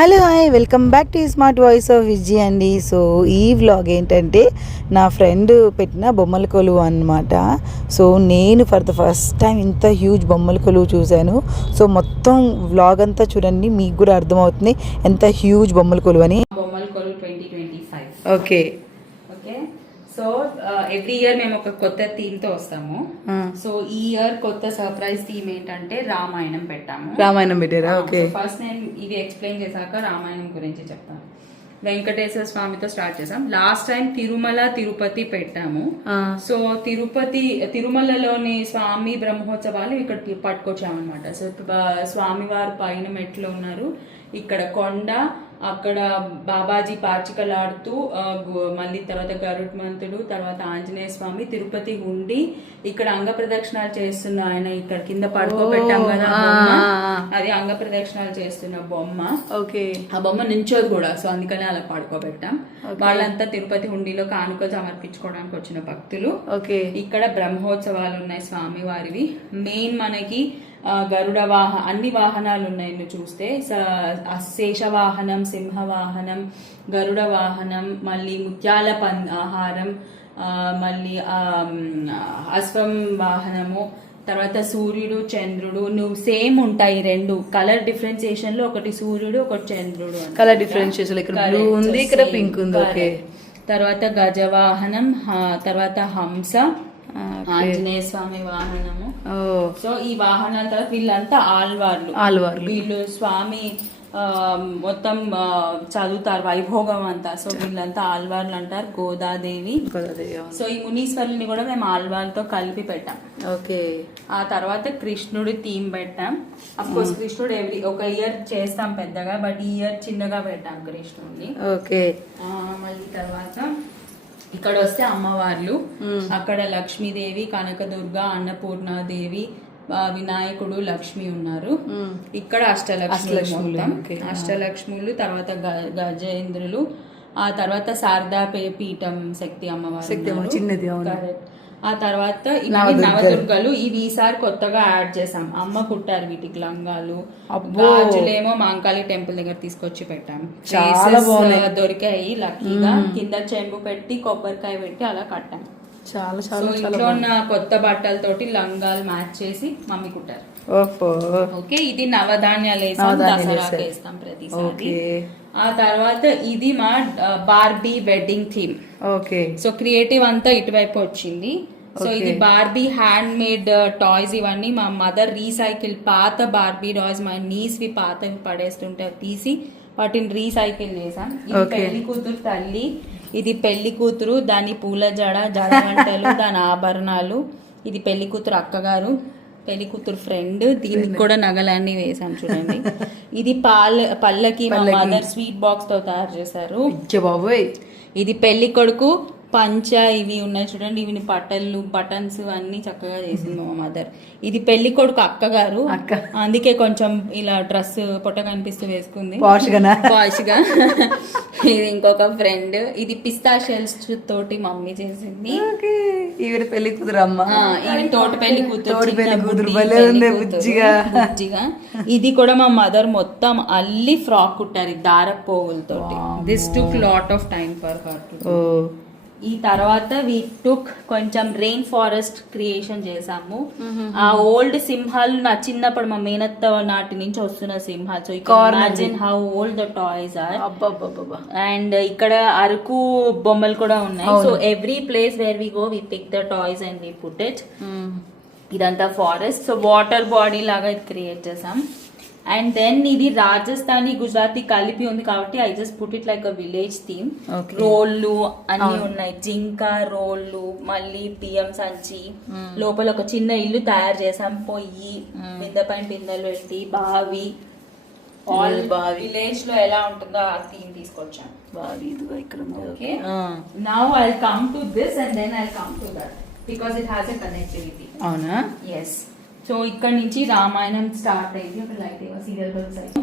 Hello hi. Welcome back to smart voice of Viji అండి. So ఈ vlog ఏంటంటే నా ఫ్రెండ్ పెట్టిన బొమ్మల కొలువు అనమాట సో నేను ఫర్ ద ఫస్ట్ టైం ఇంత హ్యూజ్ బొమ్మల కొలువు చూశాను. సో మొత్తం వ్లాగ్ అంతా చూడండి మీకు కూడా అర్థమవుతుంది ఎంత హ్యూజ్ బొమ్మల కొలువు అని. బొమ్మల కొలు twenty twenty five. Okay okay. So every year మేము ఒక కొత్త థీమ్తో వస్తాము. సో ఈ ఇయర్ కొత్త సర్ప్రైజ్ థీమ్ ఏంటంటే రామాయణం పెట్టాము. రామాయణం పెట్టారా? ఓకే. ఫస్ట్ నేను ఇది ఎక్స్ప్లెయిన్ చేశాక రామాయణం గురించి చెప్తాను. వెంకటేశ్వర స్వామితో స్టార్ట్ చేసాం లాస్ట్ టైం తిరుమల తిరుపతి పెట్టాము. సో తిరుపతి తిరుమలలోని స్వామి బ్రహ్మోత్సవాలు ఇక్కడికి పట్టుకొచ్చామన్నమాట. సో స్వామివారు పైన మెట్లు ఉన్నారు. ఇక్కడ కొండ అక్కడ బాబాజీ పాచికలాడుతూ మళ్ళీ తర్వాత గరుడ్మంతుడు తర్వాత ఆంజనేయ స్వామి తిరుపతి ఉండి ఇక్కడ అంగ ప్రదక్షిణాలు చేస్తున్న ఆయన ఇక్కడ కింద పడుకోబెట్టాం కదా. అది అంగ ప్రదక్షిణాలు చేస్తున్న బొమ్మ. ఓకే. ఆ బొమ్మ నించోదు కూడా సో అందుకనే అలా పడుకోబెట్టాం. వాళ్ళంతా తిరుపతి హుండీలో కానుకలు సమర్పించుకోవడానికి వచ్చిన భక్తులు. ఓకే. ఇక్కడ బ్రహ్మోత్సవాలు ఉన్నాయి స్వామి వారివి మెయిన్ మనకి గరుడ వాహ అన్ని వాహనాలు ఉన్నాయి నువ్వు చూస్తే స- ఆ శేష వాహనం సింహ వాహనం గరుడ వాహనం మళ్ళీ ముత్యాల పన్ ఆహారం మళ్ళీ అశ్వం వాహనము తర్వాత సూర్యుడు చంద్రుడు నువ్వు సేమ్ ఉంటాయి రెండు కలర్ డిఫరెన్సియేషన్లో ఒకటి సూర్యుడు ఒకటి చంద్రుడు. కలర్ డిఫరెన్షియేషన్ ఇక్కడ బ్లూ. ఉంది ఇక్కడ. పింక్ ఉంది ఓకే. తర్వాత గజవాహనం తర్వాత హంస ఆంజనేయ స్వామి వాహనము. సో ఈ వాహనాల తర్వాత వీళ్ళంతా ఆల్వార్లు ఆల్వార్లు. వీళ్ళు స్వామి మొత్తం చదువుతారు వైభోగం అంతా. సో వీళ్ళంతా ఆల్వార్లు అంటారు గోదాదేవి. సో ఈ మునీశ్వరుని కూడా మేము ఆల్వార్లతో కలిపి పెట్టాం. ఓకే. ఆ తర్వాత కృష్ణుడి థీమ్ పెట్టాం. కోర్స్ కృష్ణుడు ఎవ్రీ ఒక ఇయర్ చేస్తాం పెద్దగా బట్ ఈ ఇయర్ చిన్నగా పెట్టాం కృష్ణుడిని. ఓకే. మళ్ళీ తర్వాత ఇక్కడ వస్తే అమ్మవార్లు అక్కడ లక్ష్మీదేవి కనకదుర్గ అన్నపూర్ణాదేవి వినాయకుడు లక్ష్మి ఉన్నారు. ఇక్కడ అష్టలక్ష్మి అష్టలక్ష్ములు, తర్వాత గజేంద్రులు ఆ తర్వాత శారదా పే- పీఠం శక్తి అమ్మవారు శక్తి. చిన్నది, అవును. ఆ తర్వాత ఇవి నవదుర్గలు. ఇవి ఈసారి కొత్తగా యాడ్ చేసాం అమ్మ కుట్టారు వీటికి లంగాలు. గాజులేమో మాంకాళి టెంపుల్ దగ్గర తీసుకొచ్చి పెట్టాం. చాలా దొరికాయి లక్కీగా. కింద చెంబు పెట్టి కొబ్బరికాయ పెట్టి అలా కట్టాం. చాలా చాలా ఇంట్లో ఉన్న కొత్త బట్టలతోటి లంగాలు మ్యాచ్ చేసి మమ్మీ కుట్టారు. ఓకే ఇది నవధాన్యాలు వేసాం దసరాకి. వేస్తాం ప్రతిసారి. ఓకే. ఆ తర్వాత ఇది మా Barbie wedding theme okay. So creative అంతా ఇటువైపు వచ్చింది. సో ఇది బార్బీ హ్యాండ్ మేడ్ టాయ్స్ ఇవన్నీ మా మదర్ రీసైకిల్ పాత బార్బీ టాయ్స్ మా నీస్ వి పాతవి పడేస్తుంటే తీసి వాటిని రీసైకిల్ చేసాం ఇది. పెళ్ళి కూతురు తల్లి ఇది పెళ్ళి కూతురు దాని పూల జడ జడ వంటలు దాని ఆభరణాలు ఇది పెళ్ళి కూతురు అక్కగారు. పెళ్ళి కూతురు ఫ్రెండ్ దీనికి కూడా నగలన్నీ వేసాం చూడండి. ఇది పాల పల్లకి మా మదర్ స్వీట్ బాక్స్తో తయారు చేశారు. బాబోయ్. ఇది పెళ్ళి కొడుకు పంచ ఇవి ఉన్నాయి చూడండి ఇవి పట్టలు బటన్స్ అన్ని చక్కగా చేసింది మా మదర్. ఇది పెళ్ళి కొడుకు అక్క గారు. అక్క. అందుకే కొంచెం ఇలా డ్రెస్ పొట్ట కనిపిస్తూ వేసుకుంది. పాష్గా ఇది ఇంకొక ఫ్రెండ్. ఇది పిస్తా షెల్స్ తోటి మమ్మీ చేసింది. ఈవిడ పెళ్ళి కూతురు అమ్మ. ఇది తోటి పెళ్ళి కూతురు పెళ్ళి. బుజ్జిగా. బుజ్జిగా. ఇది కూడా మా మదర్ మొత్తం అల్లి ఫ్రాక్ కుట్టారు ఈ దారపు పోగులతోటి this took lot of time for her ఓ. ఈ తర్వాత వి టుక్ కొంచెం రెయిన్ ఫారెస్ట్ క్రియేషన్ చేసాము. ఆ ఓల్డ్ సింహాలు నా చిన్నప్పుడు మా మేనత్త నాటి నుంచి వస్తున్న సింహాలు. So imagine how old the toys are and ఇక్కడ అరకు బొమ్మలు కూడా ఉన్నాయి. So every place where we go we pick the toys and we put it ఇదంతా ఫారెస్ట్ సో వాటర్ బాడీ లాగా ఇది క్రియేట్ చేసాం. అండ్ దెన్ ఇది రాజస్థానీ గుజరాతీ కలిపి ఉంది కాబట్టి I just put it like a village theme. రోళ్ళు అన్ని ఉన్నాయి. జింక రోళ్ళు మళ్ళీ బియ్యం సంచి లోపల ఒక చిన్న ఇల్లు తయారు చేసాం పొయ్యి బిందె పైన బిందెలు పెట్టి బావి. ఆల్ బావి. విలేజ్లో ఎలా ఉంటుందో ఆ థీమ్ తీసుకొచ్చాం. ఇదిగో ఇక్కడ Now I'll come to this and then I'll come to that because it has a connectivity. అవునా? Yes. సో ఇక్కడ నుంచి రామాయణం స్టార్ట్ అయింది. ఒక లైట్ సీరియల్ సైడ్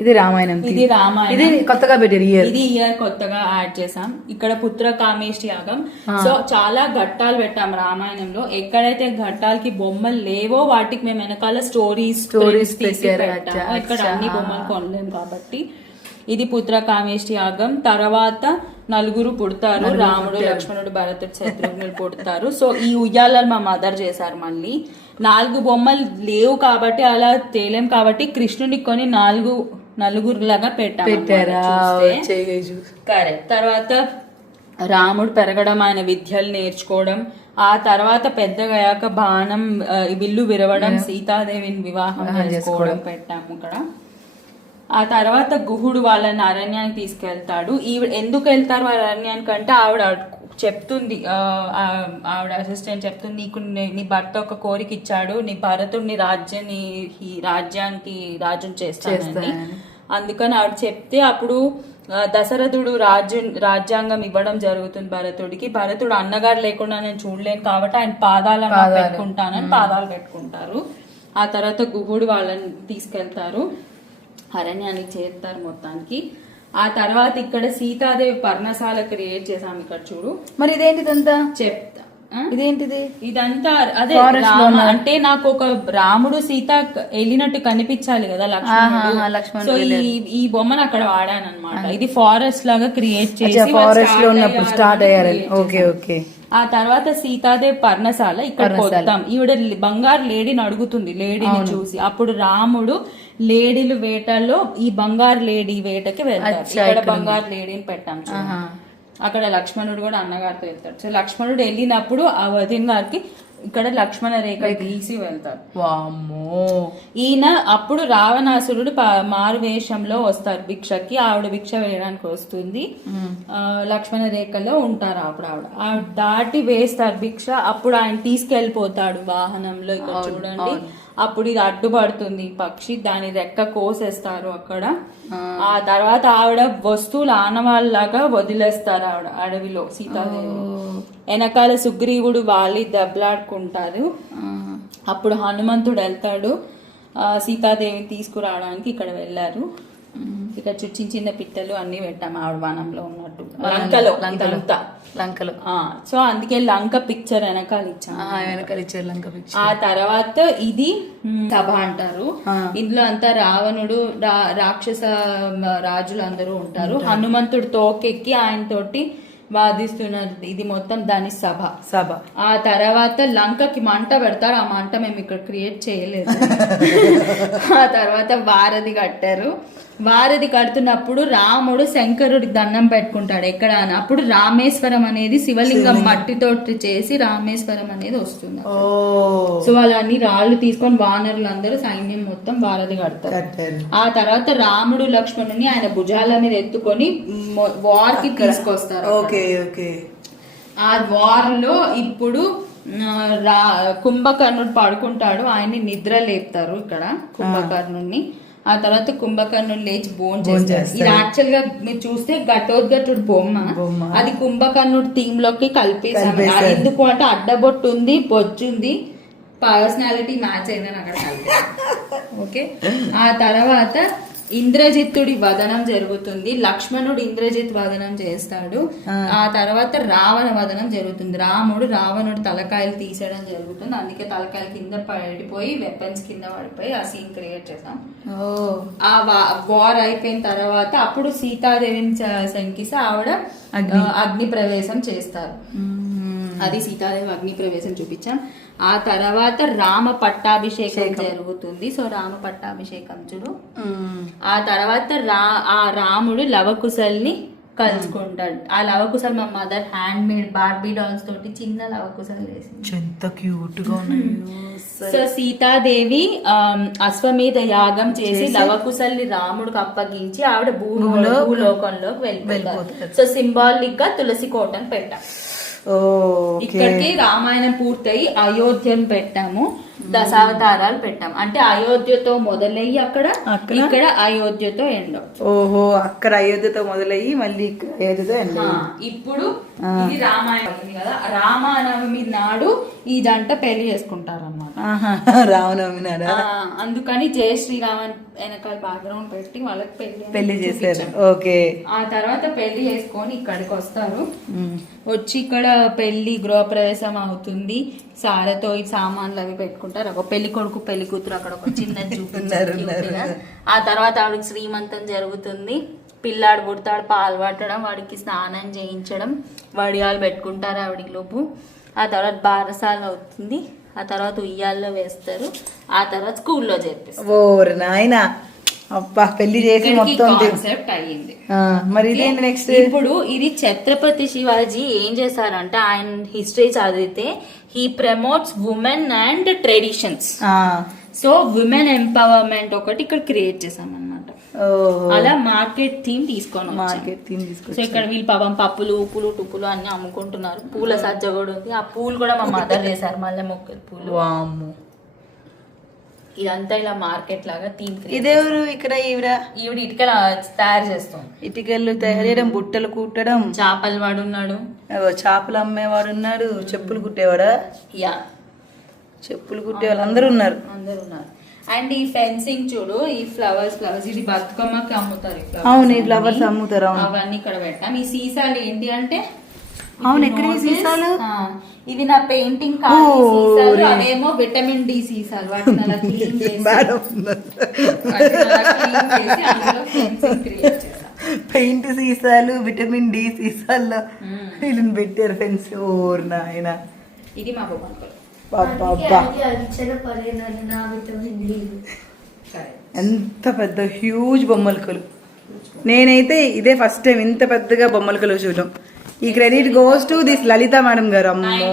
ఇది రామాయణం ఇది రామాయణం. ఇది కొత్తగా పెట్టారు ఇయర్ ఇది ఇయర్ కొత్తగా యాడ్ చేసాం ఇక్కడ పుత్ర కామేష్టి యాగం. సో చాలా ఘట్టాలు పెట్టాం రామాయణంలో. ఎక్కడైతే ఘట్టాలకి బొమ్మలు లేవో వాటికి మేము వెనకాల స్టోరీస్. అచ్చా, ఇక్కడ. అన్ని బొమ్మలు కొనలేం కాబట్టి. ఇది పుత్ర కామేష్టి యాగం. తర్వాత నలుగురు పుడతారు. రాముడు లక్ష్మణుడు భరతుడు శత్రుఘ్నుడు పుడతారు. సో ఈ ఉయ్యాలను మా మదర్ చేశారు మళ్ళీ. నాలుగు బొమ్మలు లేవు కాబట్టి అలా తేలేం కాబట్టి కృష్ణుడికి కొని నాలుగు నలుగురు లాగా పెట్టాము పెట్టారా కరెక్ట్ తర్వాత రాముడు పెరగడం ఆయన విద్యలు నేర్చుకోవడం ఆ తర్వాత పెద్దగా అయ్యాక బాణం విల్లు విరవడం సీతాదేవిని వివాహం చేసుకోవడం. పెట్టాము ఇక్కడ. ఆ తర్వాత గుహుడు వాళ్ళని అరణ్యానికి తీసుకెళ్తాడు. ఈవిడ ఎందుకు వెళ్తారు వాళ్ళ అరణ్యానికి అంటే ఆవిడ చెప్తుంది ఆవిడ అసిస్టెంట్ చెప్తుంది నీకు నీ- భర్త ఒక కోరిక ఇచ్చాడు నీ భరతుడిని రాజ్యాన్ని ఈ రాజ్యానికి రాజుని చేస్తానని. అందుకని ఆవిడ చెప్తే అప్పుడు దశరథుడు రాజ్య రాజ్యాంగం ఇవ్వడం జరుగుతుంది భరతుడికి. భరతుడు అన్నగారు లేకుండా నేను చూడలేను కాబట్టి ఆయన పాదాలను పెట్టుకుంటానని పాదాలు పెట్టుకుంటారు. ఆ తర్వాత గుహుడు వాళ్ళని తీసుకెళ్తారు. అరణ్యానికి చేరుతారు మొత్తానికి. ఆ తర్వాత ఇక్కడ సీతాదేవి పర్ణశాల క్రియేట్ చేసాం ఇక్కడ చూడు. మరి ఇదేంటిదంతా? చెప్తా? ఇదేంటిది? ఇదంతా అదే అంటే నాకు ఒక రాముడు సీత వెళ్ళినట్టు కనిపించాలి కదా లక్ష్మణుడు. సో ఈ ఈ బొమ్మను అక్కడ వాడాను అనమాట ఇది ఫారెస్ట్ లాగా క్రియేట్ చేసి ఫారెస్ట్లో ఉన్నప్పుడు స్టార్ట్ అయ్యారని ఓకే ఓకే ఆ తర్వాత సీతాదేవి పర్ణశాల ఇక్కడ వద్దాం ఈవిడ బంగారు లేడీని అడుగుతుంది లేడీని చూసి. అప్పుడు రాముడు లేడీలు వేటల్లో ఈ బంగారు లేడీ వేటకి వెళ్తారు. ఇక్కడ బంగారు లేడీని పెట్టాం. అక్కడ లక్ష్మణుడు కూడా అన్నగారితో వెళ్తాడు. సో లక్ష్మణుడు వెళ్ళినప్పుడు ఆ వదిన గారికి ఇక్కడ లక్ష్మణ రేఖ గీసి వెళ్తారు వామ్మో. ఈయన అప్పుడు రావణాసురుడు మారు వేషంలో వస్తారు భిక్షకి. ఆవిడ భిక్ష వేయడానికి వస్తుంది. లక్ష్మణ రేఖలో ఉంటారు అప్పుడు ఆవిడ. ఆవిడ దాటి వేస్తారు భిక్ష. అప్పుడు ఆయన తీసుకెళ్ళిపోతాడు వాహనంలో ఇక్కడ చూడండి. అప్పుడు ఇది అడ్డుపడుతుంది. పక్షి దాని రెక్క కోసేస్తారు అక్కడ. ఆ. తర్వాత ఆవిడ వస్తువులు ఆనవాళ్ళలాగా వదిలేస్తారు ఆవిడ అడవిలో సీతాదేవి వెనకాల సుగ్రీవుడు వాలి దెబ్బలాడుకుంటారు. అప్పుడు హనుమంతుడు వెళ్తాడు. ఆ, సీతాదేవిని తీసుకురావడానికి ఇక్కడ వెళ్ళారు. ఇక్కడ చిన్న చిన్న పిట్టలు అన్ని పెట్టాము ఆవిడ వనంలో ఉన్నట్టు. లంకలో. లంకలో. సో అందుకే లంక పిక్చర్ వెనకాల ఇచ్చాము వెనకాల ఇచ్చారు లంక పిక్చర్ ఆ తర్వాత ఇది సభ అంటారు. ఇందులో అంతా రావణుడు రాక్షస రాజులు అందరూ ఉంటారు. హనుమంతుడు తోకెక్కి ఆయన తోటి వాదిస్తున్నారు. ఇది మొత్తం దాని సభ. సభ. ఆ తర్వాత లంకకి మంట పెడతారు. ఆ మంట మేము ఇక్కడ క్రియేట్ చేయలేదు. ఆ తర్వాత వారధి కట్టారు. వారధి కడుతున్నప్పుడు రాముడు శంకరుడికి దండం పెట్టుకుంటాడు. ఎక్కడ? అని అప్పుడు రామేశ్వరం అనేది శివలింగం మట్టితోటి చేసి రామేశ్వరం అనేది వస్తుంది సో వాళ్ళు అన్ని రాళ్ళు తీసుకొని వానరులు అందరూ సైన్యం మొత్తం వారధి కడతారు. ఆ తర్వాత రాముడు లక్ష్మణుని ఆయన భుజాల మీద ఎత్తుకొని వార్కి తీసుకొస్తారు ఓకే ఓకే. ఆ వార్లో ఇప్పుడు రా కుంభకర్ణుడు పడుకుంటాడు. ఆయన్ని నిద్ర లేపుతారు ఇక్కడ కుంభకర్ణుడిని ఆ తర్వాత కుంభకర్ణుడు లేచి బోన్ చేస్తారు ఇది యాక్చువల్గా మీరు చూస్తే ఘటోద్గటుడు బొమ్మ. అది కుంభకర్ణుడు థీమ్లోకి కలిపేసాము ఆ ఎందుకు అంటే అడ్డబొట్టు ఉంది బొచ్చుంది పర్సనాలిటీ మ్యాచ్ అయిందని అక్కడ ఓకే ఆ తర్వాత ఇంద్రజిత్తుడి వదనం జరుగుతుంది. లక్ష్మణుడు ఇంద్రజిత్ వదనం చేస్తాడు. ఆ. తర్వాత రావణ వదనం జరుగుతుంది. రాముడు రావణుడు తలకాయలు తీసేయడం జరుగుతుంది. అందుకే తలకాయలు కింద పడిపోయి వెపన్స్ కింద పడిపోయి ఆ సీన్ క్రియేట్ చేసాం ఆ వార్ అయిపోయిన తర్వాత అప్పుడు సీతాదేవిని శంకిస్తే ఆవిడ అగ్ని. ప్రవేశం చేస్తారు. అది సీతాదేవి అగ్ని ప్రవేశం చూపించాం. ఆ తర్వాత రామ పట్టాభిషేకం జరుగుతుంది. సో రామ పట్టాభిషేకం చూడు. ఆ తర్వాత రా ఆ రాముడు లవకుశల్ని కలుసుకుంటాడు. ఆ లవకుశల్ మా mother hand made Barbie dolls తోటి చిన్న లవకుశల్ వేసింది ఎంత క్యూట్గా ఉన్నాయి సో సీతాదేవి అశ్వమేధ యాగం చేసి లవకుశల్ని రాముడికి అప్పగించి ఆవిడ భూమిలో భూలోకంలోకి వెళ్ళిపోతారు. సో సింబాలిక్గా తులసి కోటను పెట్టాం ఇక్కడికి రామాయణం పూర్తయి అయోధ్యను పెట్టాము. దశావతారాలు పెట్టాం అంటే అయోధ్యతో మొదలయ్యి అక్కడ ఇక్కడ అయోధ్యతో ఎండ్. ఓహో అక్కడ అయోధ్యతో మొదలయ్యి మళ్ళీ ఇక్కడ అయోధ్యతో ఎండ్ ఇప్పుడు ఇది రామాయణం కదా. రామనవమి నాడు ఈ జంట పెళ్ళి చేసుకుంటారు రామనవమి నాడా అందుకని జయ శ్రీరామన్ వెనకాల బ్యాక్గ్రౌండ్ పెట్టి వాళ్ళకి పెళ్ళి పెళ్ళి చేశారు. ఓకే. ఆ తర్వాత పెళ్ళి చేసుకొని ఇక్కడికి వస్తారు. వచ్చి ఇక్కడ పెళ్ళి గృహప్రవేశం అవుతుంది. సారతో ఈ సామాన్లు అవి పెట్టుకుంటారు. ఒక పెళ్ళి కొడుకు పెళ్ళి కూతురు అక్కడ ఒక చిన్న గా. ఆ తర్వాత ఆవిడకి శ్రీమంతం జరుగుతుంది. పిల్లాడు పుడతాడు పాలు పట్టడం వాడికి స్నానం చేయించడం వడియాలు పెట్టుకుంటారు ఆవిడికి లోపు. ఆ తర్వాత బారసాల అవుతుంది. ఆ తర్వాత ఉయ్యాల్లో వేస్తారు ఆ తర్వాత స్కూల్లో చేర్పిస్తారు ఓరు నాయన అబ్బా పెళ్ళి చేసి మొత్తం కాన్సెప్ట్ అయ్యింది. మరి ఇదేంటి నెక్స్ట్ ఇప్పుడు ఇది ఛత్రపతి శివాజీ ఏం చేశారంటే ఆయన హిస్టరీ చదివితే he promotes women and traditions so women empowerment ఒకటి ఇక్కడ క్రియేట్ చేసాం అనమాట అలా మార్కెట్ థీమ్ తీసుకొని. మార్కెట్ థీమ్ సో తీసుకొచ్చి ఇక్కడ వీళ్ళు పాపం పప్పులు ఉప్పులు టుప్పులు అన్ని అమ్ముకుంటున్నారు. పూల సజ్జ కూడా ఉంది. ఆ పూలు కూడా మా మదర్ చేశారు మల్లె మొక్కల పూలు. వామ్ము. ఇదంతా ఇలా మార్కెట్ లాగా థీమ్ ఇదెవరు ఇక్కడ ఈవిడ? ఈవిడ ఇటుకల తయారు చేస్తుంది ఇటుకలు తయారు చేయడం బుట్టలు కుట్టడం. చేపలు వాడు ఉన్నాడు చేపలు అమ్మేవాడు ఉన్నాడు చెప్పులు కుట్టేవాడా? యా. చెప్పులు కుట్టేవాళ్ళు అందరూ ఉన్నారు. అందరు ఉన్నారు. అండ్ ఈ ఫెన్సింగ్ చూడు ఈ ఫ్లవర్స్ ఫ్లవర్స్ ఇది బతుకమ్మకి అమ్ముతారు అవును ఈ. ఫ్లవర్స్ అమ్ముతారు అవును అవన్నీ ఇక్కడ పెట్టాం ఈ సీసాలు ఏంటి అంటే అవును, ఎక్కడ సీసాలు? ఇవి నా పెయింటింగ్ కాదు సీసాలు. అవేమో విటమిన్ డి సీసాలు వాటిని అలా క్లీన్ చేసి. పెయింట్ సీసాలు విటమిన్ డి సీసాల్లో. వీళ్ళని పెట్టారు ఫ్రెండ్స్ ఓర్ నాయన ఇది మా బొమ్మలు ఎంత పెద్ద హ్యూజ్ బొమ్మల కొలు. నేనైతే ఇదే ఫస్ట్ టైం ఇంత పెద్దగా బొమ్మల కొలువు చూడడం ఈ credit goes to this Lalitha madam గారు అమ్మో.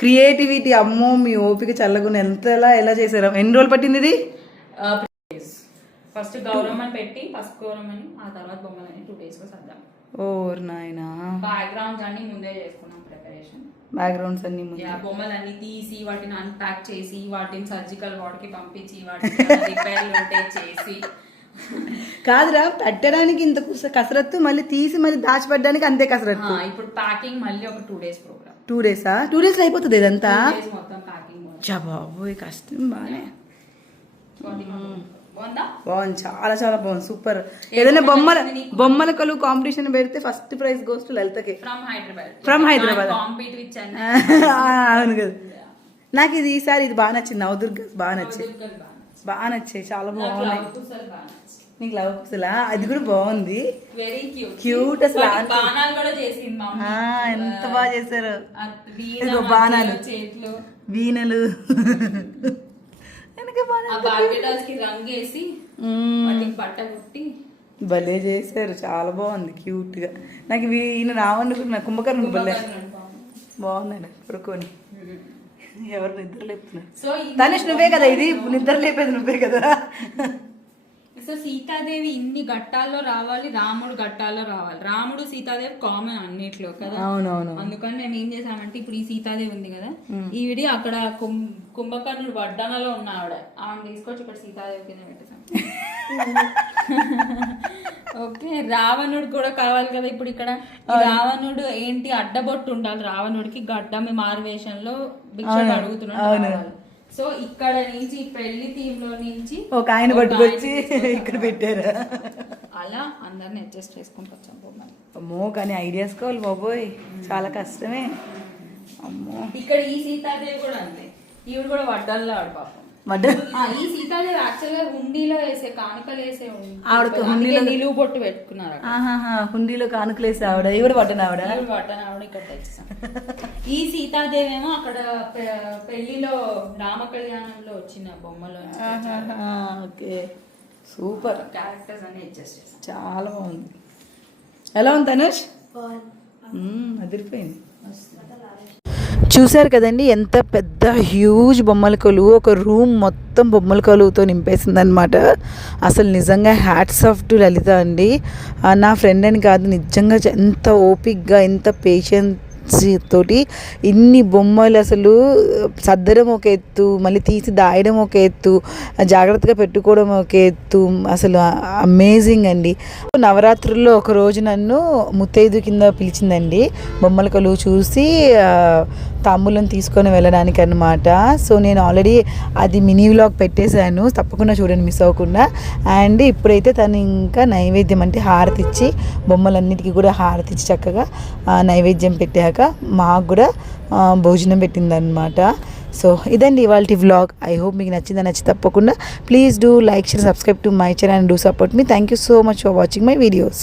క్రియేటివిటీ అమ్మో మీ ఓపిక చల్లగున్న ఎంతలా ఎలా చేశారు? ఎన్ని రోజులు పట్టింది ఇది? ఫస్ట్ గౌరమ్మని పెట్టి గౌరమ్మని ఆ తర్వాత బొమ్మలని టూ డేస్లో సర్దాం. ఓర్ నాయన. బ్యాక్గ్రౌండ్స్ అన్ని ముందే చేసుకున్నాం. బ్యాక్గ్రౌండ్స్ అన్ని ముందు. యా బొమ్మలన్నీ తీసి వాటిని అన్పాక్ చేసి వాటిని సర్జికల్ వార్డ్కి పంపించి వాటిని రిపేర్లు ఉంటే చేసి. కాదురా పెట్టడానికి ఇంత కుస- కసరత్తు మళ్ళీ తీసి మళ్ళీ దాచిపెట్టడానికి అంతే కసరత్తు. ఇప్పుడు ప్యాకింగ్ మళ్ళీ ఒక టూ డేస్ ప్రోగ్రామ్ టూ డేసా టూ డేస్ అయిపోతుంది ఇదంతా? మొత్తం ప్యాకింగ్ బాబోయ్ కష్టం బానే. బాగుందా? చాలా చాలా బాగుంది సూపర్ ఏదైనా బొమ్మల బొమ్మల కొలువు కాంపిటీషన్ పెడితే ఫస్ట్ ప్రైజ్ గోస్ టు లలితకి. ఫ్రమ్ హైదరాబాద్ విత్ చెన్నై అవును కదా. నాకు ఇది ఈసారి ఇది బాగా నచ్చింది నవదుర్గ బాగా నచ్చింది. బాగా నచ్చాయి చాలా బాగున్నాయి. నీకు లవ్ కుసలా అది కూడా బాగుంది. క్యూట్ అసలు. ఎంత బాగా చేశారు. బాణాలు. వీణలు బట్ట కుట్టి భలే చేశారు చాలా బాగుంది క్యూట్గా నాకు ఇవి ఈయన రావణుడు కుంభకర్ణుడు భలే. బాగున్నాడు పడుకొని ఎవరు నిద్ర లేపుతున్నారు తనేష్ నువ్వే కదా ఇది నిద్ర లేపేది నువ్వే కదా. సో సీతాదేవి ఇన్ని ఘట్టాల్లో రావాలి రాముడు ఘట్టాల్లో రావాలి. రాముడు సీతాదేవి కామన్ అన్నిట్లో కదా. అవునవును. అందుకని మేము ఏం చేసామంటే ఇప్పుడు ఈ సీతాదేవి ఉంది కదా ఈవిడి అక్కడ కుంభకర్ణుడు వడ్డనలో ఉన్న ఆవిడ ఆవిడ తీసుకొచ్చి ఇక్కడ సీతాదేవి కింద పెట్టేసాం ఓకే రావణుడు కూడా కావాలి కదా ఇప్పుడు ఇక్కడ. రావణుడు ఏంటి అడ్డబొట్టు ఉండాలి. రావణుడికి గడ్డ మారువేషంలో భిక్ష అడుగుతున్నాడు. సో ఇక్కడ నుంచి పెళ్ళి థీమ్లో నుంచి ఒక ఆయన పట్టుకొచ్చి ఇక్కడ పెట్టారు? అలా అందరిని అడ్జస్ట్ చేసుకుంటూ వచ్చాం అమ్మో కానీ ఐడియాస్ కావాలి బాబోయ్. చాలా కష్టమే. అమ్మో. ఇక్కడ ఈ సీతాదేవి కూడా అంతే. ఈవిడ కూడా వడ్డల్లో ఆడు పాపం. ఈ సీతాదేవి హుండీలో వేసే కానుకలు వేసే హుండీలో- నిలువు బొట్టు పెట్టుకున్నారు హుండీలో కానుకలేసి ఆవిడ. ఇవిడ పట్టిన ఆవిడ? ఆవిడ ఇక్కడ ఈ సీతాదేవి ఏమో అక్కడ పెళ్ళిలో రామ కళ్యాణంలో వచ్చిన బొమ్మలో ఓకే. సూపర్. క్యారెక్టర్స్ అన్ని చాలా బాగుంది. ఎలా ఉంది తనుష్? అదిరిపోయింది. చూశారు కదండి ఎంత పెద్ద హ్యూజ్ బొమ్మల కొలువు. ఒక రూమ్ మొత్తం బొమ్మల కొలువుతో నింపేసిందనమాట అసలు నిజంగా హ్యాట్స్ ఆఫ్ టు లలిత అండి. నా ఫ్రెండ్ అని కాదు నిజంగా ఎంత ఓపిక్గా ఎంత పేషెంట్ తోటి ఇన్ని బొమ్మలు అసలు సర్దడం ఒక ఎత్తు మళ్ళీ తీసి దాయడం ఒక ఎత్తు జాగ్రత్తగా పెట్టుకోవడం ఒక ఎత్తు అసలు అమేజింగ్ అండి. నవరాత్రుల్లో ఒక రోజు నన్ను ముత్తైదు కింద పిలిచిందండి బొమ్మల కొలువు చూసి ఆ, తాంబూలం తీసుకొని వెళ్ళడానికి అనమాట సో నేను ఆల్రెడీ అది మినీ వ్లాగ్ పెట్టేశాను తప్పకుండా చూడండి మిస్ అవ్వకుండా. అండ్ ఇప్పుడైతే తను ఇంకా నైవేద్యం అంటే హారతి ఇచ్చి బొమ్మలన్నిటికీ కూడా హారతి ఇచ్చి చక్కగా నైవేద్యం పెట్టాక మాకు కూడా భోజనం పెట్టిందనమాట సో ఇదండి ఇవాళ వ్లాగ్ ఐ హోప్ మీకు నచ్చింది నచ్చి తప్పకుండా please do like share subscribe to my channel and do support me thank you so much for watching my videos